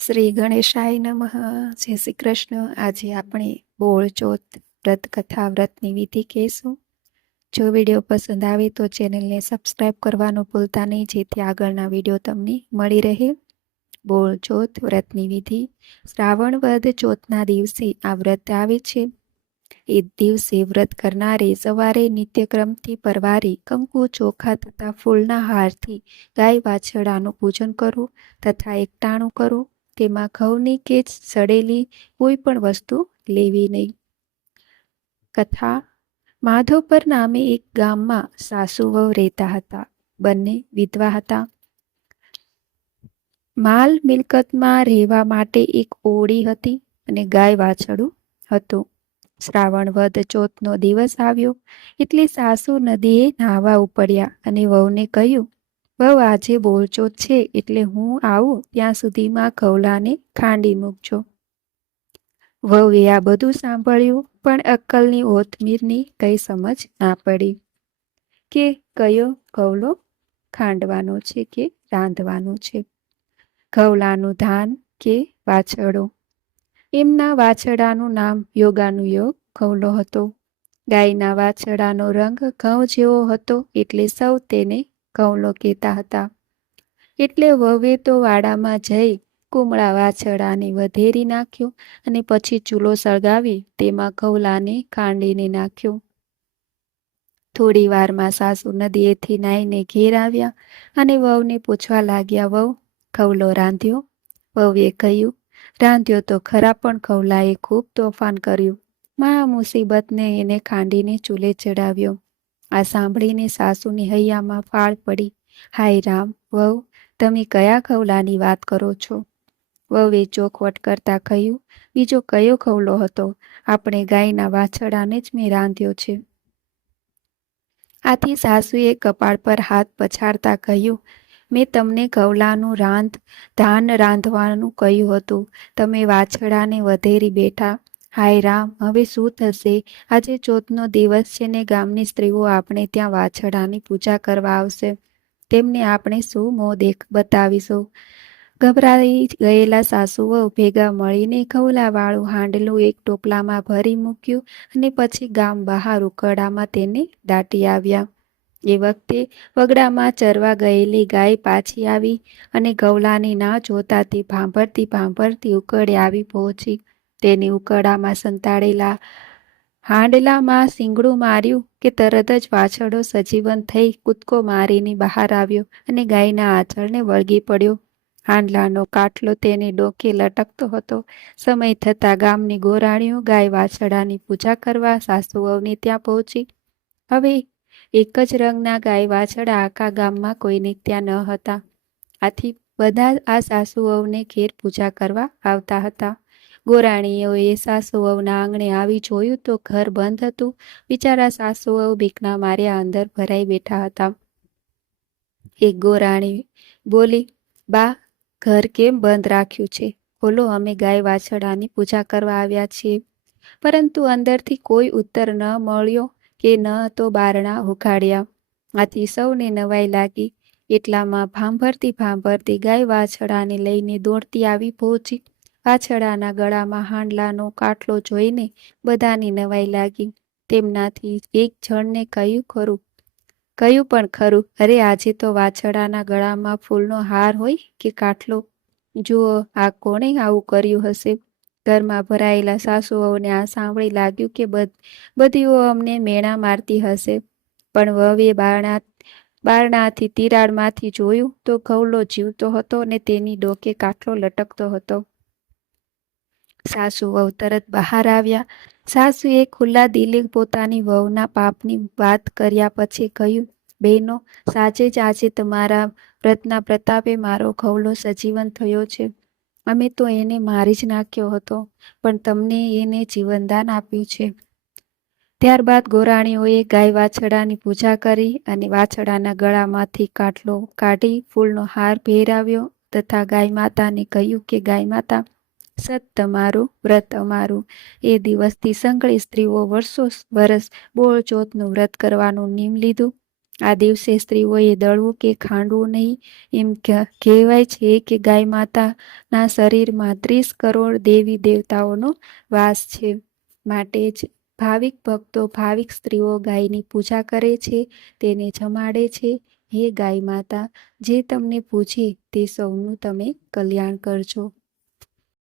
શ્રી ગણેશાય નમઃ. જય શ્રી કૃષ્ણ આજે આપણે બોળ, ચોથ, વ્રત, કથા, વ્રતની વિધિ કહેશું. જો વીડિયો પસંદ આવે તો ચેનલને સબસ્ક્રાઈબ કરવાનું ભૂલતા નહીં, જેથી આગળના વીડિયો તમને મળી રહે. બોળ, ચોથ, વ્રતની વિધિ. શ્રાવણ વદ ચોથના દિવસે આ વ્રત આવે છે. એ દિવસે વ્રત કરનારે સવારે નિત્યક્રમથી પરવારી કંકુ, ચોખા તથા ફૂલના હારથી ગાય, વાછરડાનું પૂજન કરવું તથા એકટાણું કરવું તેમાં ઘઉંની કે સડેલી કોઈ પણ વસ્તુ લેવી નહીં. કથા. માધવપર નામે એક ગામમાં સાસુ વહુ રહેતા હતા. બંને વિધવા હતા. માલ મિલકતમાં રહેવા માટે એક ઓળી હતી અને ગાય વાછડું હતું. શ્રાવણ વધ ચોથનો દિવસ આવ્યો એટલે સાસુ નદીએ નાહવા ઉપડ્યા અને વહુને કહ્યું વહુ, આજે બોલચોથ છે એટલે હું આવું ત્યાં સુધીમાં કૌલાને ખાંડી મૂકજો. વહુએ આ બધું સાંભળ્યું, પણ અક્કલની ઓથમીરની કઈ સમજ ના પડી કે કયો કૌલો ખાંડવાનો છે કે રાંધવાનો છે. કૌલાનું ધાન કે વાછડો એમના વાછડાનું નામ યોગાનું યોગ કૌલો હતો. ગાયના વાછડાનો રંગ ઘઉં જેવો હતો એટલે સૌ તેને કૌલો કહેતા હતા. એટલે વવે તો વાડામાં જઈ કુમળા વાછડાને વધેરી નાખ્યો અને પછી ચૂલો સળગાવી તેમાં કૌલાને કાંડીને નાખ્યો. થોડી વારમાં સાસુ નદીએથી નાઈને ઘેર આવ્યા અને વહુને પૂછવા લાગ્યા, વહુ કૌલો રાંધ્યો? વહુએ કહ્યું, રાંધ્યો તો ખરા, પણ કૌલાએ ખૂબ તોફાન કર્યું. મહા મુસીબતને એને ખાંડીને ચૂલે ચડાવ્યો. આ સાંભળીને સાસુની હૈયામાં ફાળ પડી. હાય રામ, વહુ, તમે કયા ખવલાની વાત કરો છો? વહુએ ચોખવટ કરતા કહ્યું, બીજો કયો ખવલો હતો? આપણે ગાયના વાછડાને જ મેં રાંધ્યો છે. આથી સાસુએ કપાળ પર હાથ પછાડતા કહ્યું, મેં તમને કવલાનું રાંધ, ધાન રાંધવાનું કહ્યું હતું. તમે વાછડાને વધેરી બેઠા હાય રામ, હવે શું થશે? આજે ચોથનો દિવસ છે ને ગામની સ્ત્રીઓ આપણે ત્યાં વાછડાની પૂજા કરવા આવશે. તેમને આપણે શું મોં દેખ બતાવીશું? ગભરાઈ ગયેલા સાસુઓ ભેગા મળીને ખવલાવાળું હાંડલું એક ટોપલામાં ભરી મૂક્યું અને પછી ગામ બહાર ઉકળામાં તેને દાટી આવ્યા. એ વખતે વગડામાં ચરવા ગયેલી ગાય પાછી આવી અને ગવલાની ના જોતા તે ભાંભરતી ભાંભરતી ઉકળે આવી પહોંચી. તેની ઉકળામાં સંતાડેલા હાંડલામાં સિંગડું માર્યું કે તરત જ વાછરડો સજીવન થઈ કૂદકો મારીને બહાર આવ્યો અને ગાયના આંચળને વળગી પડ્યો. હાંડલાનો કાટલો તેને ડોકે લટકતો હતો. સમય થતાં ગામની ગોરાણીઓ ગાય વાછડાની પૂજા કરવા સાસુઓની ત્યાં પહોંચી. હવે એક જ રંગના ગાય વાછડા આખા ગામમાં કોઈને ત્યાં ન હતા. આથી બધા આ સાસુઓને ઘેર પૂજા કરવા આવતા હતા. ગોરાણીઓએ સાસુઓના આંગણે આવી જોયું તો ઘર બંધ હતું. બિચારા સાસુઓ બીકના માર્યા અંદર ભરાઈ બેઠા હતા. એક ગોરાણી બોલી, બા, ઘર કેમ બંધ રાખ્યું છે? બોલો, અમે ગાય વાછડાની પૂજા કરવા આવ્યા છીએ. પરંતુ અંદરથી કોઈ ઉત્તર ન મળ્યો કે ન તો બારણા ઉઘાડ્યા. આથી સૌને નવાઈ લાગી. એટલામાં ભાંભરતી ભાંભરતી ગાય વાછડાને લઈને દોડતી આવી પહોંચી. વાછડાના ગળામાં હાંડલાનો કાટલો જોઈને બધાની નવાઈ લાગી. તેમનાથી એક જણને કહ્યું, ખરું. કહ્યું પણ ખરું. અરે, આજે તો વાછડાના ગળામાં ફૂલનો હાર હોય કે કાટલો? જુઓ, આ કોણે આવું કર્યું હશે? ઘરમાં ભરાયેલા સાસુઓને આ સાંભળી લાગ્યું કે બધીઓ અમને મેણા મારતી હશે. પણ વવે બારણા, બારણાથી તિરાડમાંથી જોયું તો ઘઉલો જીવતો હતો ને તેની ડોકે કાટલો લટકતો હતો. સાસુ વહુ તરત બહાર આવ્યા. સાસુએ ખુલ્લા દિલે પોતાની વહુના પાપની વાત કર્યા પછી કહ્યું, બહેનો, સાચે જ આજે તમારા વ્રતના પ્રતાપે મારો ખવલો સજીવન થયો છે. અમે તો એને મારી જ નાખ્યો હતો, પણ તમને એને જીવનદાન આપ્યું છે. ત્યારબાદ ગોરાણીઓએ ગાય વાછડાની પૂજા કરી અને વાછડાના ગળામાંથી કાટલો કાઢી ફૂલનો હાર પહેરાવ્યો તથા ગાય માતાને કહ્યું કે, ગાય માતા સત તમારું, વ્રત અમારું. એ દિવસથી સંકળી સ્ત્રીઓ વર્ષો વરસ બોળ ચોથનું વ્રત કરવાનું નિયમ લીધું. આ દિવસે સ્ત્રીઓએ દળવું કે ખાંડવું નહીં. એમ કહેવાય છે કે ગાય માતાના શરીરમાં ત્રીસ કરોડ દેવી દેવતાઓનો વાસ છે. માટે જ ભાવિક ભક્તો ભાવિક સ્ત્રીઓ ગાયની પૂજા કરે છે, તેને જમાડે છે. હે ગાય માતા, જે તમને પૂછે તે સૌનું તમે કલ્યાણ કરજો.